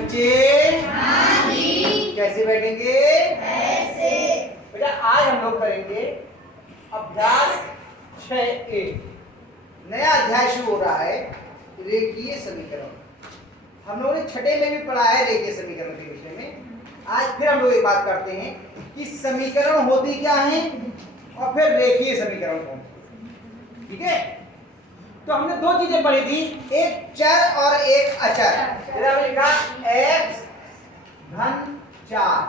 बच्चे कैसे बैठेंगे? ऐसे। बेटा आज हम लोग करेंगे अभ्यास 6A। नया अध्याय शुरू हो रहा है, रेखीय समीकरण। हम लोगों ने छठे में भी पढ़ा है रेखीय समीकरण के विषय में। आज फिर हम लोग एक बात करते हैं कि समीकरण होती क्या है और फिर रेखीय समीकरण कौन। ठीक है, तो हमने दो चीजें पढ़ी थी, एक चर और एक अचर। हमने लिखा x धन 4।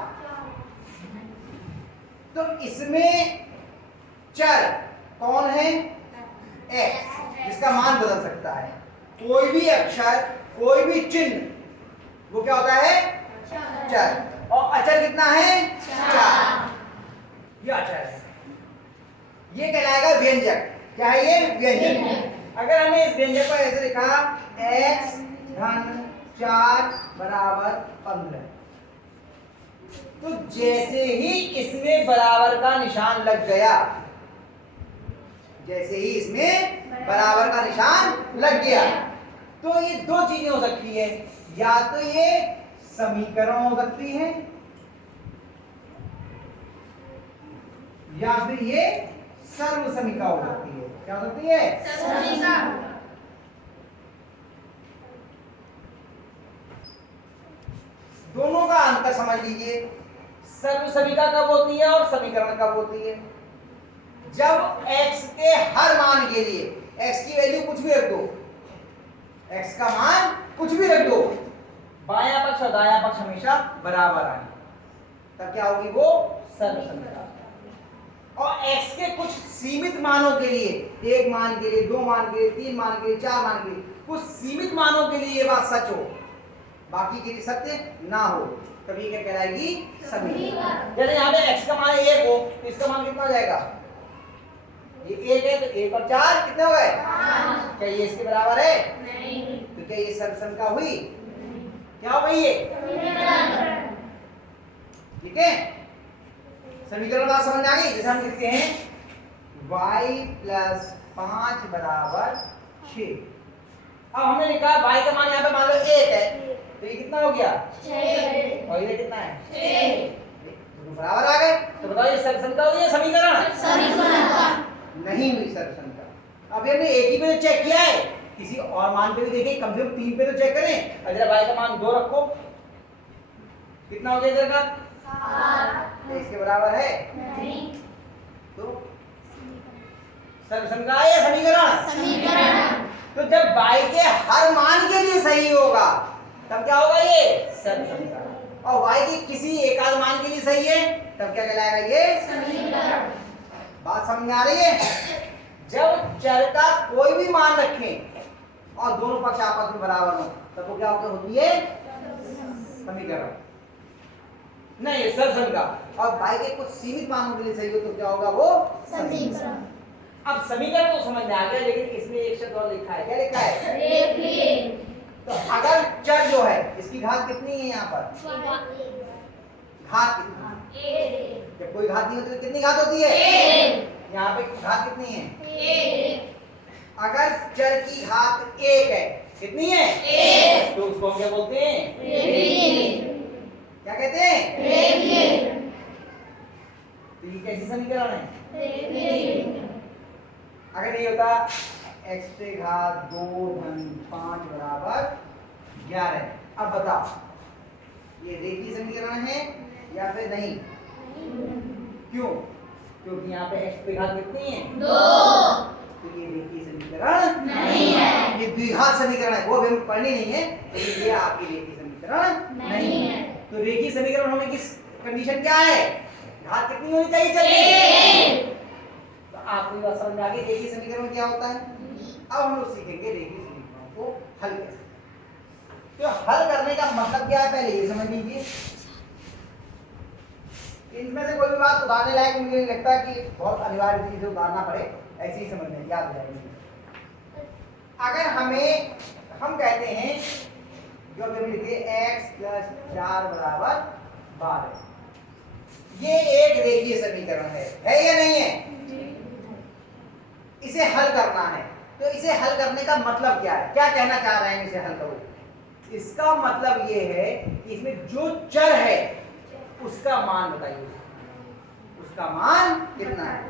तो इसमें चर कौन है? x, जिसका मान बदल सकता है। कोई भी अक्षर, कोई भी चिन्ह, वो क्या होता है? चर। और अचर कितना है? 4। ये अचर है, ये कहलाएगा व्यंजक। क्या है ये? व्यंजक। अगर हमें इस व्यंजक को ऐसे लिखा x धन 4 बराबर 15, तो जैसे ही इसमें बराबर का निशान लग गया, जैसे ही इसमें बराबर का निशान लग गया, तो ये दो चीजें हो सकती है, या तो ये समीकरण हो सकती है या फिर ये सर्व समीका हो सकती है। क्या हो सकती है? समीका। दोनों का अंतर समझ लीजिए। सर्व समीका कब होती है और समीकरण कब होती है? जब x के हर मान के लिए, x की वैल्यू कुछ भी रख दो, x का मान कुछ भी रख दो, बायां पक्ष और दायां पक्ष हमेशा बराबर आए, तब क्या होगी? वो सर्व समीका। और x के कुछ सीमित मानों के लिए, 1 मान के लिए, 2 मान के लिए, 3 मान के लिए, 4 मान के लिए, कुछ सीमित मानों के लिए ये बात सच हो, बाकी के लिए सत्य ना हो, तभी क्या कहलाएगी? समीकरण। जैसे यहाँ पे x का मान 1 हो, तो इसका मान कितना हो जाएगा? ये 1 है, तो 1 और 4 कितने हो गए? 5। क्या ये इसके बराबर है? नहीं। तो क्या ये सर्व समीका हुई? क्या हो गई ये? ठीक है, समीकरण बात समझ आ गई? जैसे हम लिखते हैं y प्लस 5 बराबर 6। अब हमने लिखा y का मान यहाँ पे मान लो 1 है, तो ये कितना हो गया? 6। और ये कितना है? 6। तो बराबर आ गए। तो बताओ ये सर्व समीका हुई है समीकरण? समीकरण नहीं हुई सर्व समीकरण। अब हमने एक ही पे तो चेक किया है, किसी और मान पे भी देखें, कम से कम 3 पे तो चेक करें। अगर y का मान 2 रखो, कितना हो गया इधर का? 7। इसके बराबर है? नहीं। तो सर्व समीका है या समीकरण? समीकरण। तो जब y के हर मान के लिए सही होगा, तब क्या होगा? ये सर्व समीकरण। और y के किसी एकाध मान के लिए सही है, तब क्या कहलाएगा? ये समीकरण। बात समझ में आ रही है? जब चर का कोई भी मान रखें और दोनों पक्ष आपस में बराबर हो, तब वो क्या होती है? समीकरण। नहीं, सर्व समीका। और y के कुछ सीमित मानों के लिए सही हो, तो क्या होगा? वो समीकरण। अब समीकरण तो समझ में आ गया, लेकिन इसमें एक शब्द और लिखा है। क्या लिखा है? रेखीय। तो अगर चर जो है, इसकी घात कितनी है यहाँ पर? घात कितनी? 1। जब कोई घात नहीं होती तो कितनी घात होती है? 1। यहाँ पे घात कितनी है? 1। अगर चर की घात 1 है, कितनी है? 1। तो उसको हम क्या बोलते हैं? रेखीय। क्या कहते हैं? रेखीय। तो ये कैसी समीकरण है? रेखीय। अगर ये होता x से घात 2 धन 5 बराबर 11, अब बताओ ये रेखीय समीकरण है या फिर नहीं? क्यों? क्योंकि यहाँ पे x पे घात कितनी है? 2। तो ये रेखीय समीकरण नहीं है, ये द्विघात समीकरण है। वो भी हमें पढ़नी नहीं है, लेकिन ये आपकी रेखीय समीकरण नहीं है। तो रेखीय समीकरण होने की कंडीशन क्या है? घात कितनी होनी चाहिए? चलिए, तो आपको ये बात समझ में आ गई रेखीय समीकरण क्या होता है। अब हम लोग सीखेंगे रेखीय समीकरणों को हल कैसे। तो हल करने का मतलब क्या है, पहले ये समझ लीजिए। इनमें से कोई भी बात उदाहरण लायक मुझे नहीं लगता कि बहुत अनिवार्य चीज उदाहरना पड़े, ऐसे ही समझने याद हो जाएगी। अगर हम कहते हैं जो हम लिखिए x प्लस 4 बराबर 12, ये एक रेखीय समीकरण है या नहीं है? इसे हल करना है, तो इसे हल करने का मतलब क्या है? क्या कहना चाह रहे हैं इसे हल करो? इसका मतलब ये है कि इसमें जो चर है उसका मान बताइए, उसका मान कितना है।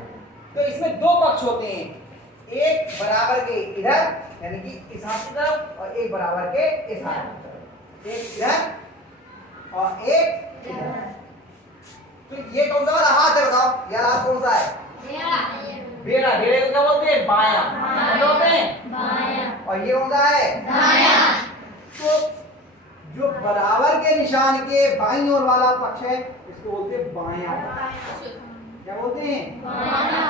तो इसमें दो पक्ष होते हैं, एक बराबर के इधर यानी कि इस हाथ की तरफ और एक बराबर के इस हाथ की तरफ, एक इधर और एक इधर। तो ये कौन सा वाला हाथ है बताओ, यार हाथ कौन सा है? बेड़ा। बेड़े को क्या बोलते हैं? बायां। क्या बोलते हैं? बायां। और ये कौन सा है? दायां। तो जो बराबर के निशान के बाईं ओर वाला पक्ष है इसको बोलते हैं बायां। क्या बोलते हैं? बायां।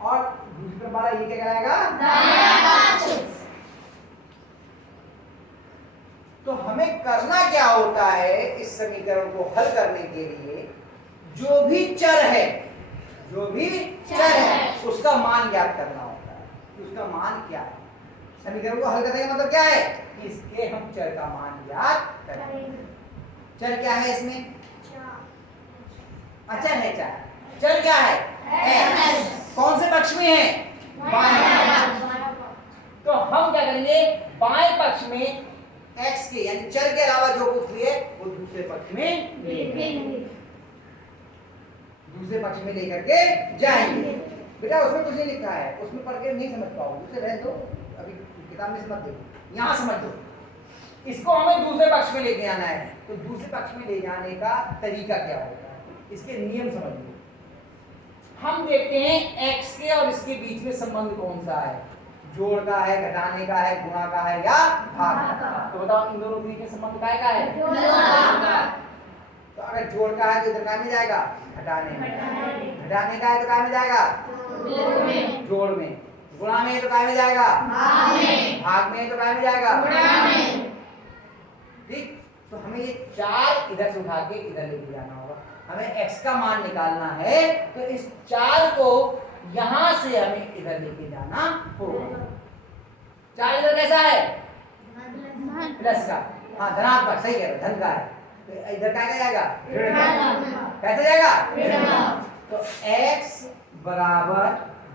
और दूसरी तरफ वाला ये क्या कहलाएगा? दायां पक्ष। तो हमें करना क्या होता है इस समीकरण को हल करने के लिए, जो भी चर है, जो भी चर है उसका मान ज्ञात करना होता है कि उसका मान क्या है। समीकरण को हल करने का मतलब क्या है कि इसके हम चर का मान ज्ञात करें। चर क्या है इसमें? अचर है चर। चर क्या है? x। कौन से पक्ष में है? बाएं। तो हम क्या करेंगे, बाएं पक्ष में x के यानी चर के अलावा जो कुछ भी है वो दूसरे पक्ष में लेंगे, दूसरे पक्ष में लेकर के जाएंगे। बेटा उसमें कुछ नहीं लिखा है, उसमें पढ़ के नहीं समझ पाओगे, उसे रहने दो, अभी किताब में समझ देखो, यहाँ समझ दो। इसको हमें दूसरे पक्ष में लेके आना है, तो दूसरे पक्ष में ले जाने का तरीका क्या होता है, इसके नियम समझ लो। हम देखते हैं x के और इसके बीच में संबंध कौन सा है, जोड़ का है, घटाने का है, गुणा का है या भाग का। तो बताओ इन दोनों के बीच में संबंध काय का है? जोड़ का। तो अगर जोड़ का है तो इधर काय में जाएगा? घटाने में। घटाने का है तो काय में जाएगा? जोड़ में। गुणा में तो काय में जाएगा? भाग में। भाग में तो काय में जाएगा? गुणा में। ठीक, तो हमें ये चार इधर से उठा के इधर लेके जाना होगा। हमें x का मान निकालना है तो इस चार को यहां से हमें इधर लेके जाना होगा। चार इधर कैसा है? प्लस का। हाँ धनात्मक, सही कह रहे हो, धन का है। तो इधर क्या जाएगा? ऋण का। कैसे जाएगा? ऋण का। तो x बराबर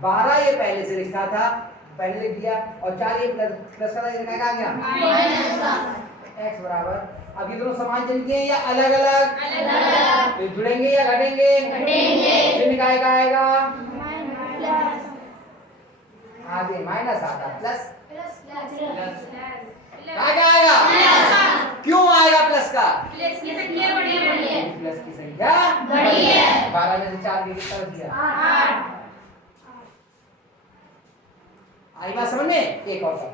12 ये पहले से लिखा था, पहले लिख दिया, और 4 ये प्लस का इधर क्या आ गया? माइनस का। x बराबर, अब ये दोनों समान चिन्ह के हैं या अलग अलग? अलग अलग। तो जुड़ेंगे या घटेंगे? घटेंगे। चिन्ह काय का आएगा? माइनस। आगे माइनस आता, प्लस प्लस क्या आएगा? प्लस। क्यों आएगा प्लस का? प्लस की संख्या बड़ी है। प्लस की संख्या बड़ी है। 12 में से 4 कितना बच गया? 8। आई बात समझ में? एक और करते हैं,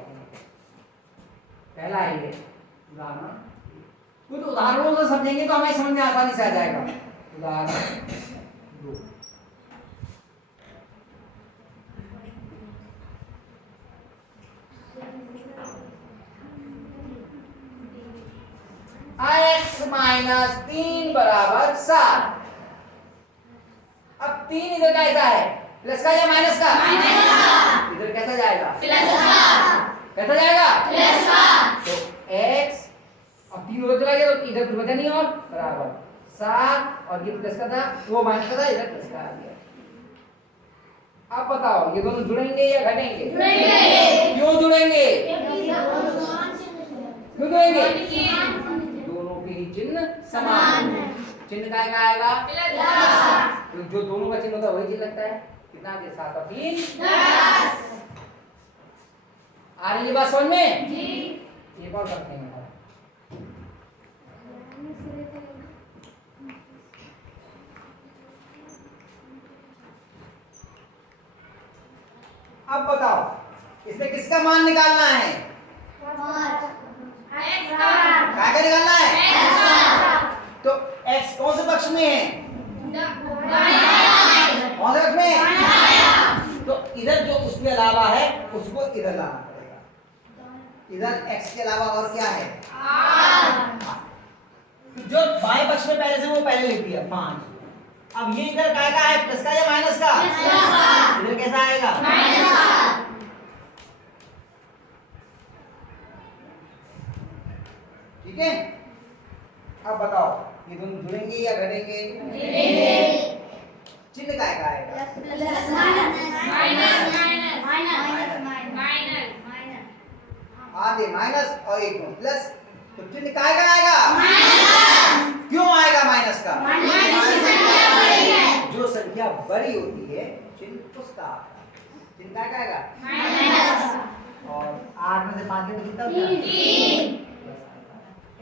पहला है ये उदाहरण। कुछ उदाहरणों से समझेंगे तो हमें समझ में आसानी से आ जाएगा। उदाहरण 2, x माइनस 3 बराबर 7। अब 3 इधर कैसा है? प्लस का या माइनस का? माइनस का। इधर कैसा जाएगा? प्लस का। कैसा जाएगा? प्लस का। तो x अब 3 उधर चला गया तो इधर कुछ बचा नहीं, और बराबर 7, और ये प्लस का था वो माइनस का था, इधर प्लस का आ गया। अब बताओ ये दोनों जुड़ेंगे या घटेंगे? जुड़ेंगे। क्यों जुड़ेंगे? क्यों जुड़ेंगे? दोनों के ही चिन्ह समान है। चिन्ह काय का आएगा? प्लस। तो जो दोनों का चिन्ह होता है वही चिन्ह लगता है। कितना के 7 और 3 10। आ रही है बात समझ में? जी। एक और करते हैं। अब बताओ इसमें किसका मान निकालना है? x का। क्या का निकालना है? x का। तो x कौन से पक्ष में है? कौन से पक्ष में है? तो इधर जो उसके अलावा है उसको इधर लाना पड़ेगा। इधर x के अलावा और क्या है? 8। जो बाएं पक्ष में पहले से वो पहले लिख दिया 5। अब ये इधर काय का है? प्लस का या माइनस का? इधर कैसा आएगा? माइनस का। ठीक है, अब बताओ ये दोनों जुड़ेंगे या घटेंगे? जुड़ेंगे। चिन्ह काय का आएगा? Plus minus minus minus minus minus. आधे माइनस और एक प्लस, तो चिन्ह काय का आएगा माइनस। क्यों आएगा माइनस का? जो संख्या बड़ी होती है चिन्ह उसका आता है। चिन्ह काय का आएगा माइनस। और 8 में से 5 में कितना होता है 3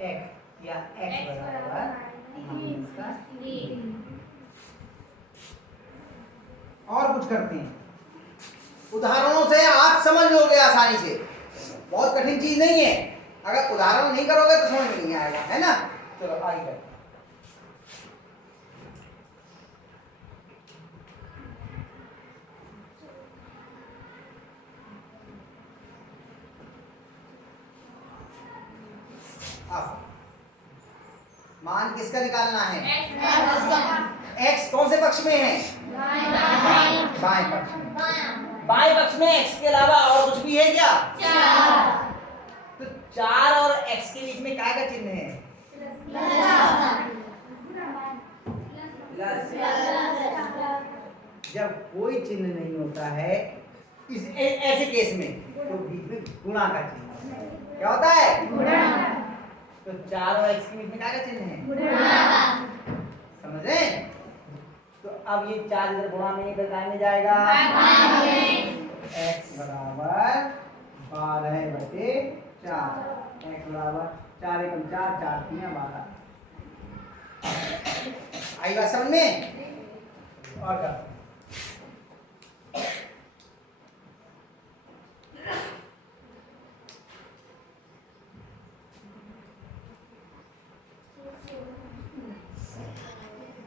x या x बराबर माइनस का 3। और कुछ करते हैं, उदाहरणों से आप समझ लोगे आसानी से, बहुत कठिन चीज नहीं है। अगर उदाहरण नहीं करोगे तो समझ में नहीं आएगा, है ना। चलो आगे करते हैं। अब मान किसका निकालना है? x कौन से पक्ष में है? बाएं पक्ष में। बाएं पक्ष में x के अलावा और कुछ भी है क्या? 4। तो 4 और x के बीच में क्या का चिन्ह है? प्लस। जब कोई चिन्ह नहीं होता है इस ऐसे केस में तो बीच में गुणा का चिन्ह क्या होता है? गुणा। तो 4 और x के बीच में क्या का चिन्ह है? गुणा। समझे? तो अब ये 4 इधर गुणा में इधर काय में जाएगा? x बराबर 12/4। x बराबर 4 एकम 4 4 3 12। आई बात समझ में? और क्या?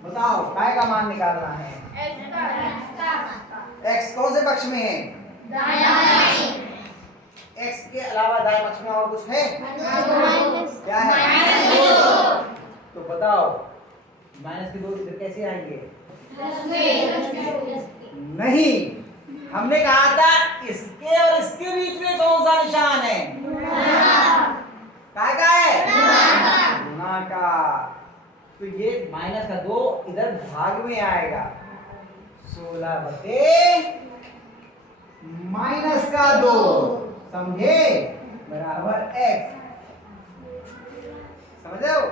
बताओ काय का मान निकालना है? x कौन से पक्ष में है? x के अलावा दाएं पक्ष में और कुछ है? क्या है? तो बताओ माइनस के 2 इधर कैसे आएंगे? नहीं, हमने कहा था इसके और इसके बीच में कौन सा निशान है? काय का है? गुणा का। तो ये माइनस का 2 इधर भाग में आएगा, 16 बटे माइनस का 2, समझे? बराबर x। समझ रहे हो?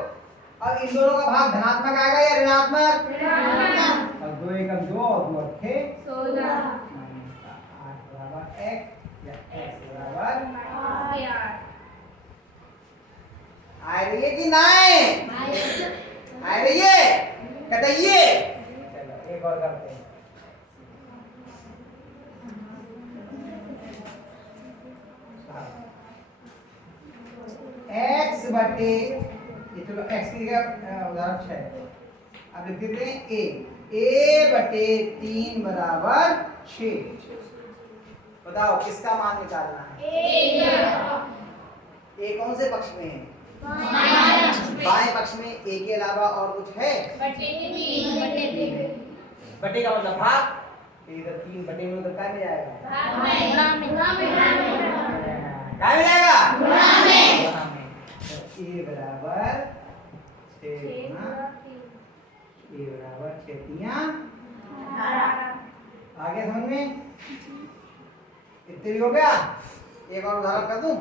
अब इन दोनों का भाग धनात्मक आएगा या ऋणात्मक? ऋणात्मक। और 2 एकम 2 और 2 अट्ठे 16 माइनस का 8 बराबर x या x बराबर 8। आ रही है कि नहीं? आ रही है? कटाइए। चलो एक और करते हैं। x बटे ये चलो x की जगह उदाहरण 6 अब लिख देते हैं a बटे 3 बराबर 6। बताओ किसका मान निकालना है? a कौन से पक्ष में है? बाएं पक्ष में a के अलावा और कुछ है? बटे का मतलब भाग, इधर 3 बटे में उधर काय में जाएगा? काय में जाएगा? गुणा में। तो a बराबर 6 गुणा a बराबर 6 तिया 18। आगे समझ में? इतने भी हो गया। एक और उदाहरण कर दूं?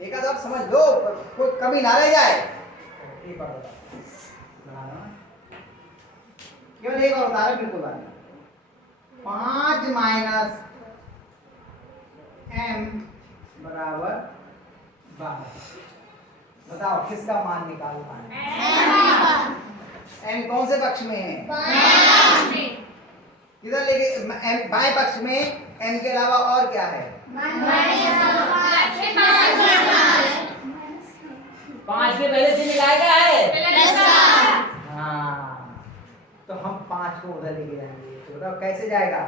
एक आध आप समझ लो, कोई कमी ना रह जाए। एक और उदाहरण, केवल एक और उदाहरण बिल्कुल बात 5 माइनस m बराबर 12। बताओ किसका मान निकालना है? m कौन से पक्ष में है? किधर लेके? m बाएं पक्ष में m के अलावा और क्या है? 5 के पहले से निकालेगा है? हाँ, तो हम 5 को उधर लेके जाएंगे। तो बताओ कैसे जाएगा?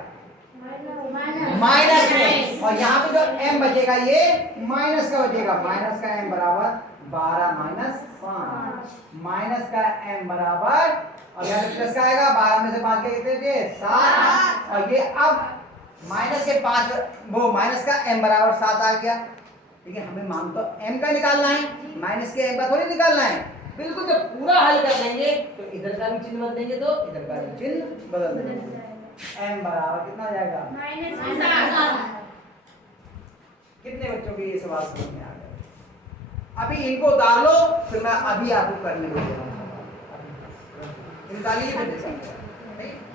माइनस में। और यहाँ पे जो m बचेगा ये माइनस का बचेगा। माइनस का m बराबर 12 माइनस 5। माइनस का m बराबर, और यहाँ पे प्लस का आएगा, 12 में से 5 के कितने थे? 7। और ये अब माइनस के 5 वो माइनस का m बराबर 7 आ गया। लेकिन हमें मान तो m का निकालना है, माइनस के m का थोड़ी निकालना है। बिल्कुल जब पूरा हल कर लेंगे तो इधर का भी चिन्ह बदल देंगे, तो इधर का भी चिन्ह बदल देंगे। m बराबर कितना आ जाएगा? कितने बच्चों के ये सवाल समझ में आ गया? अभी इनको उतार लो, फिर मैं अभी आपको करने को दे रहा हूँ सवाल। निकालिए फिर।